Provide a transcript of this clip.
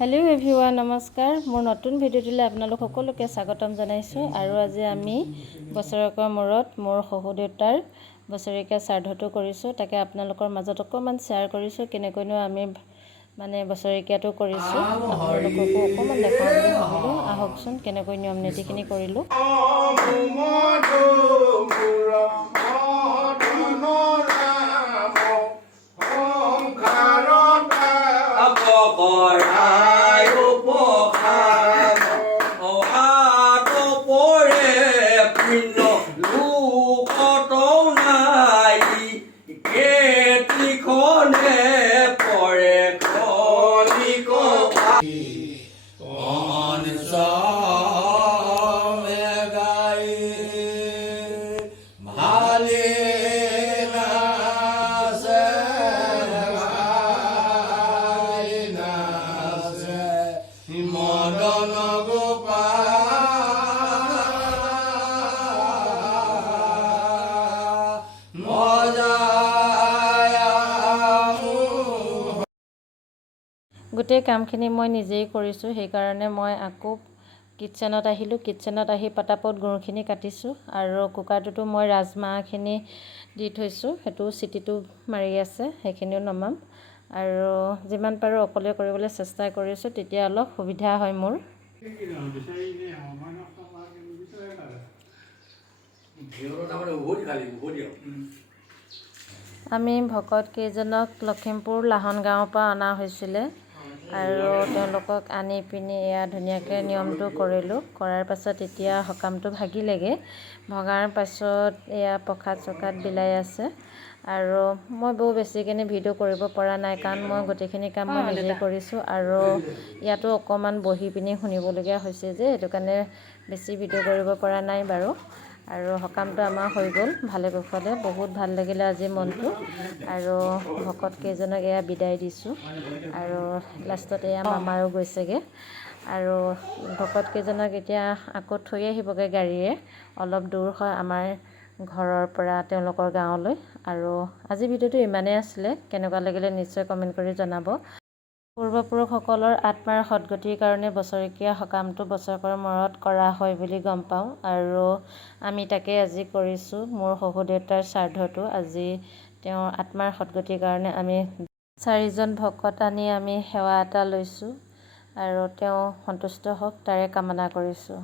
hello everyone नमस्कार मोर नतुन भिडिओटले आपनालोक सकलोके स्वागतम जनाइছো आरो আজি আমি বছৰেকৰ মূৰত মোৰ হহু দেউতাৰ বছৰেকীয়া শ্ৰাদ্ধটো কৰিছো তাকে আপোনালোকৰ মাজত অকমান শেয়াৰ কৰিছো কেনেকৈনো আমি মানে বছৰেকীয়াটো কৰিছো আপোনালোককো অকমান দেখাওঁ বুলি ভাবিলো আহকচোন কেনেকৈ নিয়ম নীতিখিনি কৰিলো গোটেই কামখিনি মই নিজেই কৰিছো সেই কাৰণে মই আকৌ কিচেনত আহিলো কিচেনত আহি পটাপট গুৰখিনি কাটিছো আৰু কুকাৰটো মই ৰাজমাহখিনি দি থৈছো হেতু সিটিটো মাৰি আছে হেখিনিও নমাম আৰু যিমান পাৰো অকলে কৰিবলৈ চেষ্টা কৰিছো তেতিয়া অলপ সুবিধা হয় মোৰ আমি ভকত কেইজনক লখিমপুৰ লাহন গাঁৱৰ পৰা অনা হৈছিলে আৰু তেওঁলোকক আনি পিনি এয়া ধুনীয়াকৈ নিয়মটো কৰিলো কৰাৰ পাছত এতিয়া হকামটো ভাগিলেগে ভগাৰ পাছত এয়া প্ৰসাদ চকাত বিলাই আছে আৰু মই বহু বেছিখিনি ভিডিও কৰিব পৰা নাই কাৰণ মই গোটেইখিনি কাম মই নিজে কৰিছো আৰু ইয়াতো অকমান বহি পিনি শুনিবলগীয়া হৈছে যে এটো কাৰণে বেছি ভিডিও কৰিব পৰা নাই বাৰু আৰু হকামটো আমাৰ হৈ গ'ল ভালে কুশলে বহুত ভাল লাগিলে আজি মনটো আৰু ভকত কেইজনক এয়া বিদায় দিছো আৰু লাষ্টত এয়া মামাৰো গৈছেগে আৰু ভকত কেইজনক এতিয়া আকৌ থৈ আহিবগে গাড়ীৰে অলপ দূৰ হয় আমাৰ ঘৰৰ পৰা তেওঁলোকৰ গাঁৱলৈ আৰু আজি ভিডিওটো ইমানেই আছিলে কেনেকুৱা লাগিলে নিশ্চয় কমেন্ট কৰি জনাব পূৰ্বপুৰুষসকলৰ আত্মাৰ সদ্গতিৰ কাৰণে বছৰেকীয়া হকামটো বছৰেকৰ মূৰত কৰা হয় বুলি গম পাওঁ আৰু আমি তাকে আজি কৰিছো মোৰ হহু দেউতাৰ শ্ৰাদ্ধটো আজি তেওঁৰ আত্মাৰ সদ্গতিৰ কাৰণে আমি 4জন ভকত আনি আমি সেৱা এটা লৈছো আৰু তেওঁ সন্তুষ্ট হওক তাৰে কামনা কৰিছো